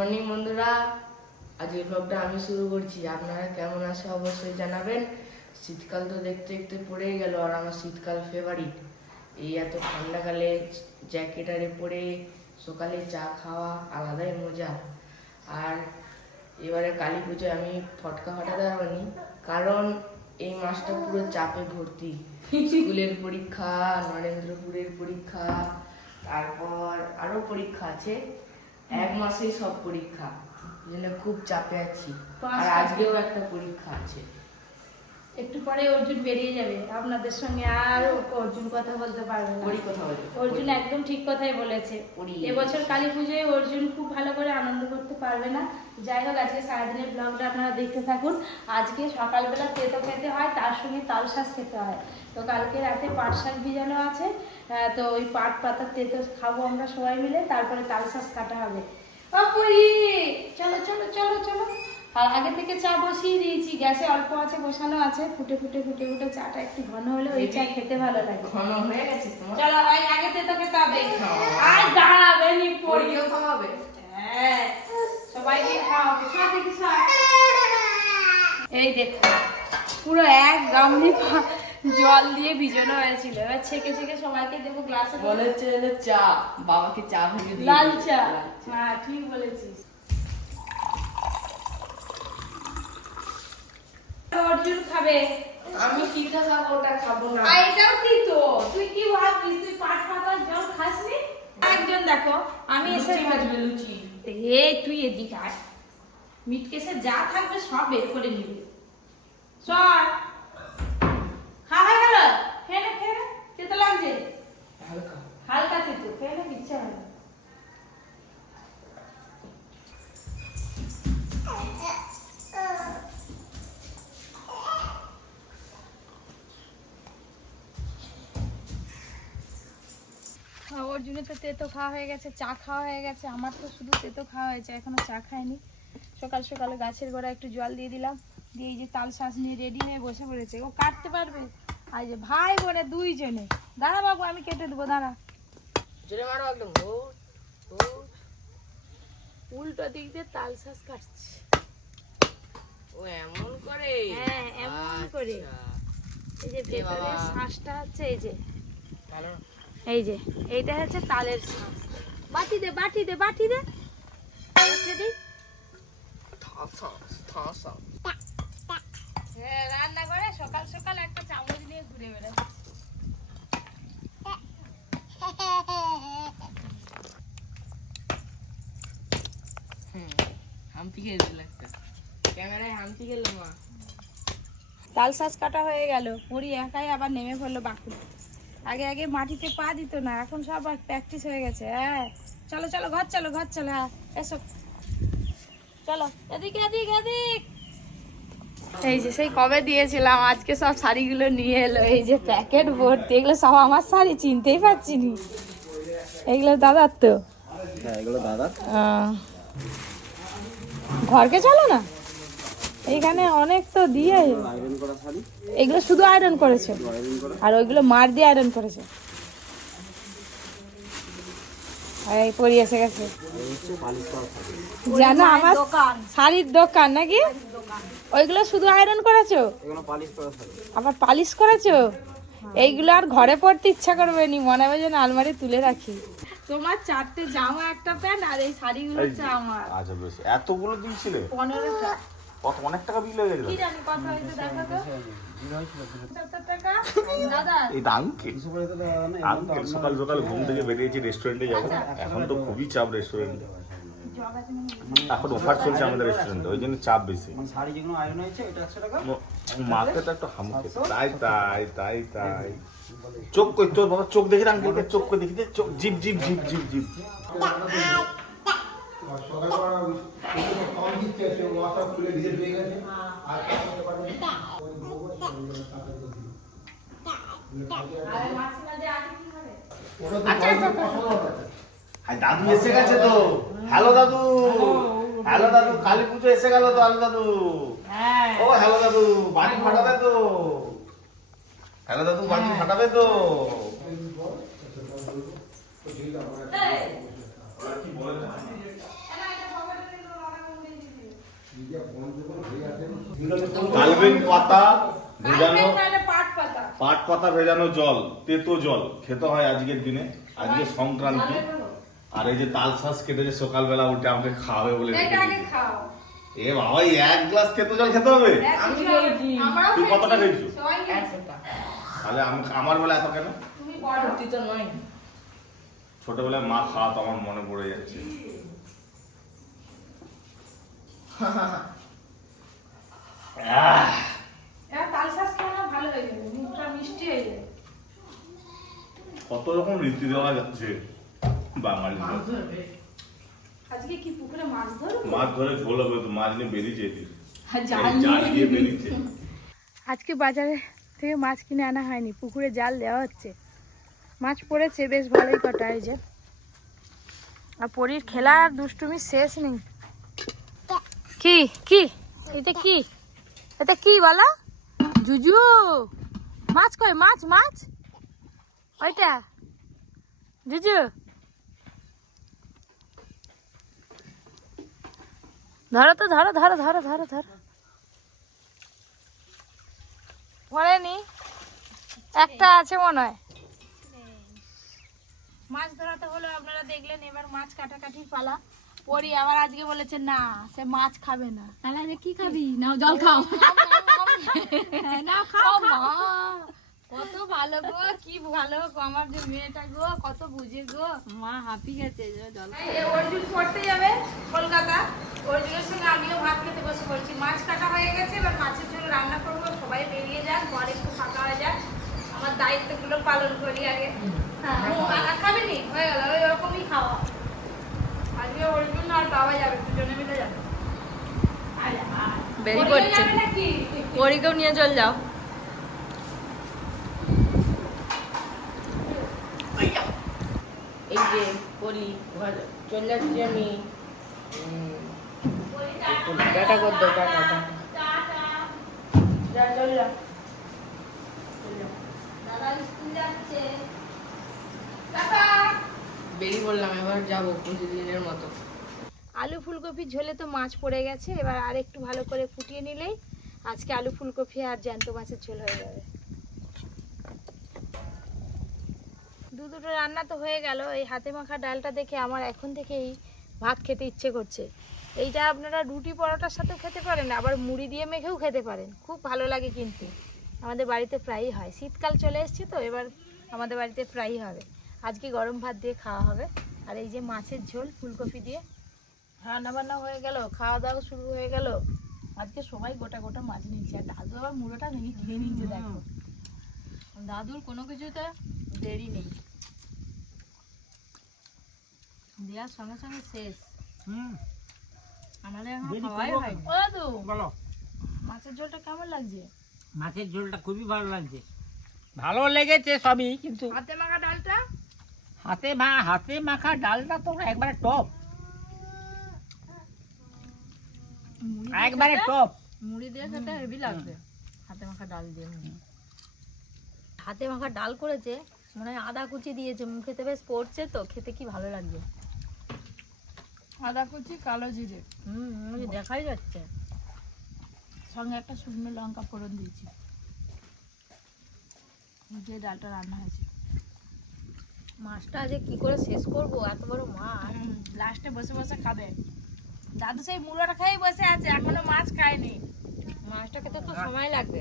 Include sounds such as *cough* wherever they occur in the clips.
Morning বন্ধুরা। আজকে ব্লগটা আমি শুরু করছি। আপনারা কেমন আছে অবশ্যই জানাবেন। শীতকাল তো দেখতে দেখতে পড়েই গেল, আর আমার শীতকাল ফেভারিট এই এত ঠান্ডাকালে জ্যাকেটারে পরে সকালে চা খাওয়া আলাদাই মজা। আর এবারে কালী পুজোয় আমি ফটকা ফাটাতে পারিনি, কারণ এই মাসটা পুরো চাপে ভর্তি। স্কুলের পরীক্ষা, নরেন্দ্রপুরের পরীক্ষা, তারপর আরও পরীক্ষা আছে। এক মাসেই সব পরীক্ষা। জন্য খুব চাপে আছি। আর আজকেও একটা পরীক্ষা আছে। একটু পরে অর্জুন বেরিয়ে যাবে। আপনাদের সঙ্গে আর অর্জুন কথা বলতে পারবে না। কথা অর্জুন একদম ঠিক কথাই বলেছে। এবছর কালী পুজোয় অর্জুন খুব ভালো করে আনন্দ করতে পারবে না। যাই হোক আজকে সারাদিনের ব্লগটা আপনারা দেখতে থাকুন। আজকে সকালবেলা তেতো খেতে হয় তার সঙ্গে তাল শাঁস খেতে হয়। তো কালকে রাতে পাট শাক ভিজানো আছে। তো ওই পাট পাতার তেতো খাব আমরা সবাই মিলে। তারপরে তাল শাঁস কাটা হবে। চলো চলো চলো চলো। আর আগে থেকে চা বসিয়ে দিয়েছি গ্যাসে অল্প আছে বসানো আছে ফুটে ফুটে ফুটে ফুটে চাটা একটু ঘন হলে ওই চা খেতে ভালো লাগে। ঘন হয়ে গেছে চলো ভাই আগে তেতো খেতে হবে আর দাঁড়াবে নি পড়ি। পড়িও খাওয়াবে? হ্যাঁ সবাইকে এই দেখো পুরো এক গামলি জল দিয়ে ভিজানো হয়েছিল। এবার ছেঁকে ছেঁকে সবাইকে দেবো গ্লাসে। যেন চা বাবাকে চা চা লাল চা। হ্যাঁ ঠিক বলেছিস। অর্জুন খাবে। আমি চিন্তা খাব ওটা খাব না। আর এটাও কি তো? তুই কি ভাবছিস? তুই পাট পাতার জল খাসনি? একজন দেখো আমি এসে ভাজবে লুচি। এ তুই এদিকে আয়। মিট কেসে যা থাকবে সব বের করে নিবি। চল। খা হয়ে গেল? খেয়ে নে খেয়ে তেতো লাগছে। হালকা অর্জুনের তো তেতো খাওয়া হয়ে গেছে চা খাওয়া হয়ে গেছে আমার তো শুধু তেতো খাওয়া হয়েছে এখনও চা খাইনি। সকাল সকালে গাছের গোড়ায় একটু জল দিয়ে দিলাম দিয়ে এই যে তাল শ্বাস নিয়ে রেডি হয়ে বসে পড়েছে। ও কাটতে পারবে? আর যে ভাই বোনে দুইজনে। দাঁড়া বাবু আমি কেটে দেবো দাঁড়া। মারো একদম। উল্টো দিক দিয়ে তাল শ্বাস কাটছে। ও এমন করে? হ্যাঁ, এমন করে। আচ্ছা। এই যে। ভেতরের শ্বাসটা হচ্ছে এই যে। ভালো এই যে এইটা হচ্ছে তালের বাটি দে বাটি দে বাটি দে। হ্যাঁ রান্না করে সকাল সকাল একটা চামচ নিয়ে ঘুরে বেড়ায় মা। তাল কাটা হয়ে গেল। পুরি একাই আবার নেমে পড়ল বাকুল আগে আগে মাটিতে পা দিত না এখন সব প্র্যাকটিস হয়ে গেছে হ্যাঁ। চলো চলো ঘর চলো ঘর চলো হ্যাঁ এসো। চলো এদিক এদিক এদিক। এই যে সেই কবে দিয়েছিলাম আজকে সব শাড়িগুলো নিয়ে এলো এই যে প্যাকেট ভর্তি এগুলো সব আমার শাড়ি চিনতেই পারছি নি এগুলো দাদার তো? হ্যাঁ এগুলো দাদা ঘরকে চলো না? এইখানে অনেক তো দিয়ে আয়রন করা শাড়ি এগুলো শুধু আয়রন করেছে। আর ওইগুলো মার দিয়ে আয়রন করেছে। এই পরি এসে গেছে। এই হচ্ছে পালিশ করা শাড়ি জানো আমার শাড়ির দোকান নাকি? ওইগুলো শুধু আয়রন করেছ? এগুলো পালিশ করা শাড়ি। আবার পালিশ করেছ? এইগুলো আর ঘরে পড়তে ইচ্ছা করবে নি। মনে হবে যেন আলমারি তুলে রাখি। তোমার চারটে জামা একটা প্যান্ট আর এই শাড়িগুলো হচ্ছে আমার। আচ্ছা বেশ। এতগুলো দিয়েছিলে? পনেরোটা। কত অনেক টাকা বিল হয়ে গেছিল কি জানি কত হয়েছে দেখো তো? সকাল সকাল ঘুম থেকে বেরিয়েছি রেস্টুরেন্টে যাব। এখন তো খুবই চাপ রেস্টুরেন্টে এখন অফার চলছে আমাদের রেস্টুরেন্টে ওই জন্য চাপ বেশি। মানে মাকে তো একটু হামকে তাই তাই তাই তাই। চোখ কই তোর বাবা চোখ দেখি আঙ্কেলকে চোখ করে দেখি দে, চোখ জিপ জিপ জিপ জিপ জিপ আর দাদু এসে গেছে তো। হ্যালো দাদু। হ্যালো দাদু কালী পুজো এসে গেল তো হ্যালো দাদু। ও হ্যালো দাদু বাড়ি ফাটাবে তো। হ্যালো দাদু বাড়ি ফাটাবে তো এই, কালবেন পাতা ভেজানো পাট পাতা। ভেজানো জল তেতো জল খেতে হয় আজকের দিনে আজকে সংক্রান্তি। আর এই যে তাল শ্বাস কেটেছে সকালবেলা উঠে আমাকে খাওয়াবে বলে। এ বাবা এক গ্লাস তেতো জল খেতে হবে? আমি তুই কতটা খেয়েছি। তাহলে আমি আমার বেলা এত কেন? তো ছোটবেলায় মা খাওয়াতো আমার মনে পড়ে যাচ্ছে। আহ, এবার তাল শাঁস খেয়ে নাও, ভালো হয়ে যাবে মুখটা মিষ্টি হয়ে যাবে কত রকম রীতি দেওয়া যাচ্ছে বাঙালিদের। আজকে কি পুকুরে মাছ ধরবো? মাছ ধরে ঝোল হবে তো মাছ নিয়ে বেরিয়েছে। জাল বেরিয়েছে। আজকে বাজারে থেকে মাছ কিনে আনা হয়নি পুকুরে জাল দেওয়া হচ্ছে। মাছ পড়েছে বেশ ভালোই কটা এই যে। আর পরীর খেলা আর দুষ্টুমি শেষ নেই। কি? কি? এটা কি? এটা কি বলো? জুজু, মাছ কই, মাছ মাছ? ওইটা। জুজু। ধরো তো, ধরো ধরো ধরো ধরো ধরো। পড়েনি একটা আছে মনে হয়। মাছ ধরাতে হলো আপনারা দেখলেন এবার মাছ কাটাকাটির পালা। পরি আবার আজকে বলেছে না সে মাছ খাবে না। তাহলে আজকে কি খাবি? নাও জল খাও। *laughs* নাও খাও খাও। কত ভালো গো কি ভালো গো আমার যে মেয়েটা গো কত বুঝে গো। মা হাঁপি গেছে জল অর্জুন পড়তে যাবে কলকাতা। অর্জুনের সঙ্গে আমিও ভাত খেতে বসে পড়ছি। মাছ কাটা হয়ে গেছে এবার মাছের জন্য রান্না করব। সবাই বেরিয়ে যাক ঘর একটু ফাঁকা হয়ে যাক। আমার দায়িত্বগুলো পালন করি আগে। হ্যাঁ আর খাবি নি হয়ে গেল ওই রকমই খাওয়া আজকে অর্জুন আর বাবা যাবে দুজনে মিলে যাবে বেরি করছে যাবে নিয়ে চল যাও। এই যে করি চলে যাচ্ছি আমি। টাটা কর দাও, টাটা টাটা। বেরিয়ে বললাম এবার যাব প্রতিদিনের মতো। আলু ফুলকপির ঝোলে তো মাছ পড়ে গেছে, এবার আর একটু ভালো করে ফুটিয়ে নিলেই আজকে আলু ফুলকপি আর জ্যান্ত মাছের ঝোল হয়ে যাবে। দু দুটো রান্না তো হয়ে গেল, এই হাতে মাখা ডালটা দেখে আমার এখন থেকেই ভাত খেতে ইচ্ছে করছে। এইটা আপনারা রুটি পরোটার সাথেও খেতে পারেন, আবার মুড়ি দিয়ে মেখেও খেতে পারেন, খুব ভালো লাগে কিন্তু। আমাদের বাড়িতে প্রায়ই হয়, শীতকাল চলে এসছে তো, এবার আমাদের বাড়িতে প্রায়ই হবে। আজকে গরম ভাত দিয়ে খাওয়া হবে, আর এই যে মাছের ঝোল, ফুলকপি দিয়ে রান্না বান্না হয়ে গেল খাওয়া দাওয়া শুরু হয়ে গেল। আজকে সবাই গোটা গোটা মাছ নিচ্ছে আর দাদু আবার মুড়োটা ভেঙে খেয়ে নিচ্ছে দেখো। দাদুর কোনো কিছুতে দেরি নেই। দেওয়ার সঙ্গে সঙ্গে শেষ। আমাদের এখন খাওয়াই করব দাদু বলো। মাছের ঝোলটা কেমন লাগছে? মাছের ঝোলটা খুবই ভালো লাগছে। ভালো লেগেছে সবই কিন্তু হাতে মাখা ডালটা? হাতে মা হাতে মাখা ডালটা তো একবারে টপ একবারে টপ মুড়ি দিয়ে খেতে হেভি লাগবে হাতে মাখা ডাল দিয়ে হাতে মাখা ডাল করেছে মানে আদা কুচি দিয়েছে। মুখেতে বেশ পড়ছে তো খেতে কি ভালো লাগবে আদা কুচি কালো জিরে। হুম দেখাই যাচ্ছে। সঙ্গে একটা শুকনো লঙ্কা ফোড়ন দিয়েছি। যে ডালটা রান্না হয়েছে। মাছটা আজ কি করে শেষ করব? এত বড় মাছ। লাস্টে বসে বসে খাবে। দাদু সেই মুড়োটা খেয়েই বসে আছে এখনও মাছ খায়নি। মাছটা খেতে তো সময় লাগবে।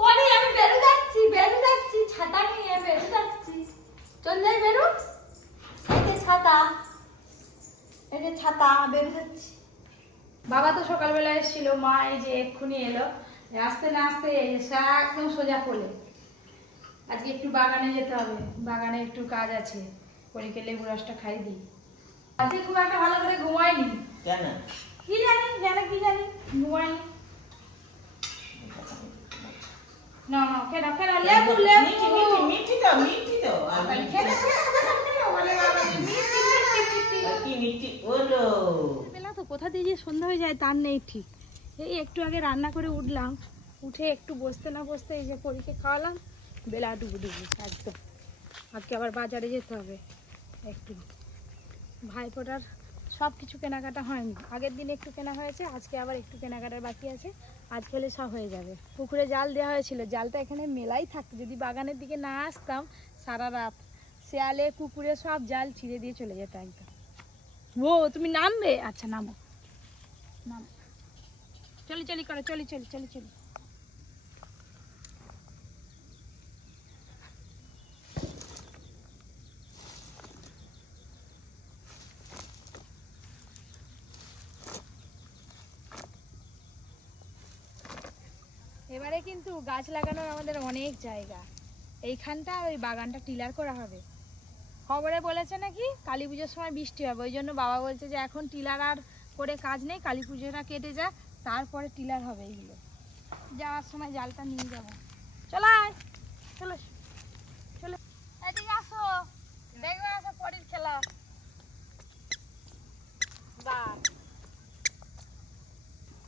পরে আমি বেরো যাচ্ছি বেরো যাচ্ছি ছাতা নিয়ে বেরো যাচ্ছি। চল যাই বেরো। এই যে ছাতা এই যে ছাতা বেরো যাচ্ছি। বাবা তো সকালবেলা এসেছিল মা এই যে এক্ষুনি এলো। আসতে না আসতে এই একদম সোজা কোলে। আজকে একটু বাগানে যেতে হবে বাগানে একটু কাজ আছে। পরীকে লেবু রসটা খাই দিই। আজকে খুব একটা ভালো করে ঘুমাইনি। কেন? কি জানি জানে কি জানি ঘুমাইনি। না না কেন কেন লেবু লেবু। তো তো খেলে, খেলে, খেলে, খেলে, বলে বাবা, মিষ্টি, মিষ্টি, মিষ্টি। কি মিষ্টি ওলো বেলা তো কোথা দিয়ে যে সন্ধ্যা হয়ে যায় তার নেই ঠিক। এই একটু আগে রান্না করে উঠলাম উঠে একটু বসতে না বসতে এই যে পরীকে খাওয়ালাম বেলা ডুবু ডুবু একদম। আজকে আবার বাজারে যেতে হবে। একটু। ভাইফোঁটার সব কিছু কেনাকাটা হয়নি। আগের দিন একটু কেনা হয়েছে, আজকে আবার একটু কেনাকাটার বাকি আছে। আজ খেলে সব হয়ে যাবে। পুকুরে জাল দেওয়া হয়েছিল। জালটা এখানে মেলাই থাকতো যদি বাগানের দিকে না আসতাম সারা রাত। শেয়ালে কুকুরে সব জাল ছিঁড়ে দিয়ে চলে যেত একদম। ও, তুমি নামবে? আচ্ছা নামো। নাম। চলি চলি, করো। চলি চলি চলি চলি এবারে কিন্তু গাছ লাগানোর আমাদের অনেক জায়গা। এইখানটা ওই বাগানটা টিলার করা হবে। খবরে বলেছে নাকি, কালী পুজোর সময় বৃষ্টি হবে। ওই জন্য বাবা বলছে যে, এখন টিলার আর করে কাজ নেই, কালী পুজোটা কেটে যাক তারপরে টিলার হবে এইগুলো যাওয়ার সময় জালটা নিয়ে যাব। চলো। চলো চলো। আসো, দেখবে আসো খেলা।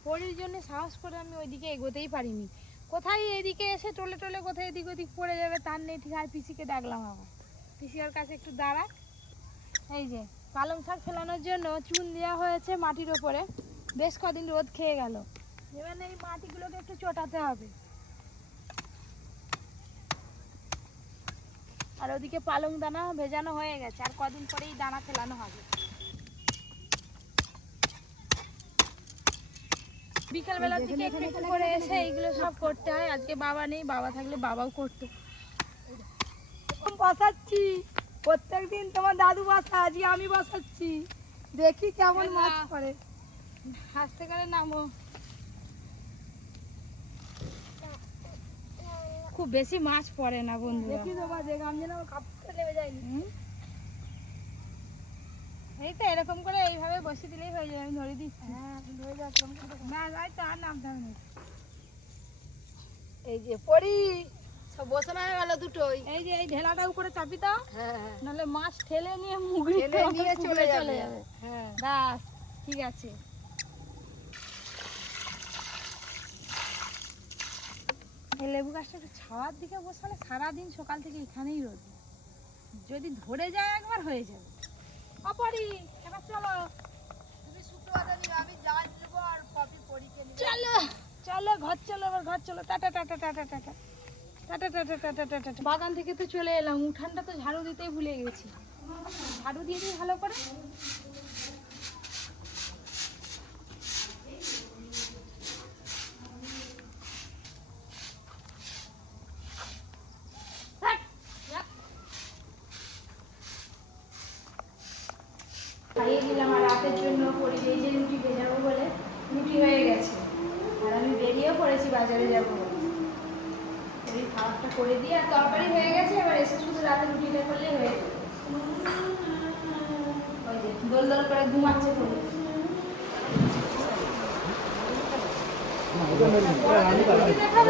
পরির জন্য সাহস করে আমি ওইদিকে এগোতেই পারিনি। কোথায় এদিকে এসে টলে টলে কোথায় এদিক ওদিক পড়ে যাবে তার নেই, ঠিক আর পিসিকে ডাকলাম আবার। পিসি ওর কাছে একটু দাঁড়াক। এই যে, পালং শাক ফেলানোর জন্য চুন দেওয়া হয়েছে মাটির ওপরে। বেশ কদিন রোদ খেয়ে গেল। এবার এই মাটিগুলোকে একটু চটাতে হবে। আর ওদিকে পালং দানা ভেজানো হয়ে গেছে। আর কদিন পরেই দানা ফেলানো হবে। বিকালবেলার দিকে একটু একটু করে এসে এইগুলো সব করতে হয়। আজকে বাবা নেই বাবা থাকলে বাবাও করতো। বসাচ্ছি। প্রত্যেকদিন তোমার দাদু বসা আজকে আমি বসাচ্ছি। দেখি কেমন মাছ পড়ে। হাসতে করে নামো। খুব বেশি মাছ পড়ে না বন্ধু দেখি দেবা যে গাম যেন কাপড় নেমে যায়নি। এই তো এরকম করে এইভাবে বসে দিলেই হয়ে যাবে আমি ধরে দিচ্ছি। ধরে যাচ্ছি না যাই তো আর নামতে হবে এই যে পড়ি সব বসানো গেল দুটোই। এই যে এই ঢেলাটা উপরে চাপি দাও নাহলে মাছ ঠেলে নিয়ে মুগড়ি ঠেলে নিয়ে চলে যাবে। হ্যাঁ। ব্যাস ঠিক আছে। এই লেবু গাছটা একটু ছাওয়ার দিকে বসালে সারাদিন সকাল থেকে এখানেই রোদ যদি ধরে যায় একবার হয়ে যাবে। অপরি এবার চলো তুমি শুক্রবার আমি জাল নেব আর কপি পরীকে চলো চলো ঘর চলো এবার ঘর চলো tata tata tata tata tata tata tata tata tata. বাগান থেকে তো চলে এলাম উঠানটা তো ঝাড়ু দিতেই ভুলে গেছি ঝাড়ু দিয়ে দিই ভালো করে খাইয়ে দিলাম আর রাতের জন্য পরি এই যে রুটি ভেজাবো বলে রুটি হয়ে গেছে আর আমি বেরিয়েও পড়েছি বাজারে যাব। এই খাবারটা করে দিয়ে আর তরকারি হয়ে গেছে, এবার এসে শুধু রাতে রুটিটা করলে হয়ে যাবে। ওই যে করে ঘুমাচ্ছে রুটি দেখাবে একটু দেখা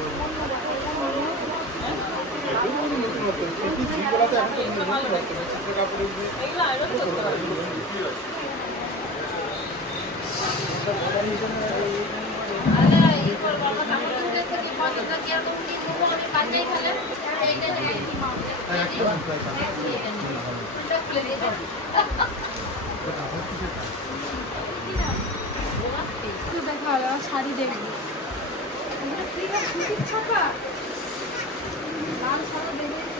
হলো শাড়ি দেখব ছাপা লাল সাদা দেখে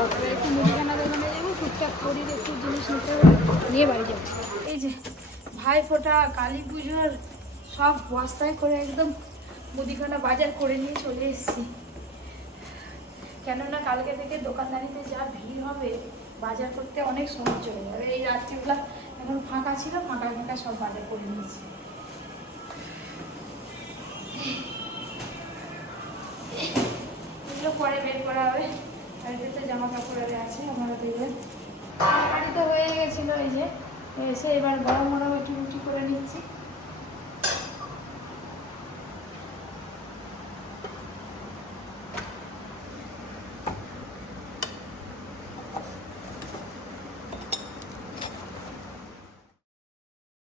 এবার একটু মুদিখানা দোকানে যাব টুকটাক একটু জিনিস নিয়ে বাড়ি যাব এই যে ভাই ফোটা, কালী পুজোর সব বস্তায় করে একদম মুদিখানা বাজার করে নিয়ে চলে এসেছি। কেননা কালকে থেকে দোকানদারিতে যা ভিড় হবে, বাজার করতে অনেক সময় চলে যাবে। এই রাত্রিবেলা এখন ফাঁকা ছিল, ফাঁকা ফাঁকা সব বাজার করে নিয়েছি। জামা কাপড় আরে আছে, আমার দিকে তো হয়ে গেছিল এই যে, এসে এবার গরম গরম একটু রুটি করে নিচ্ছি।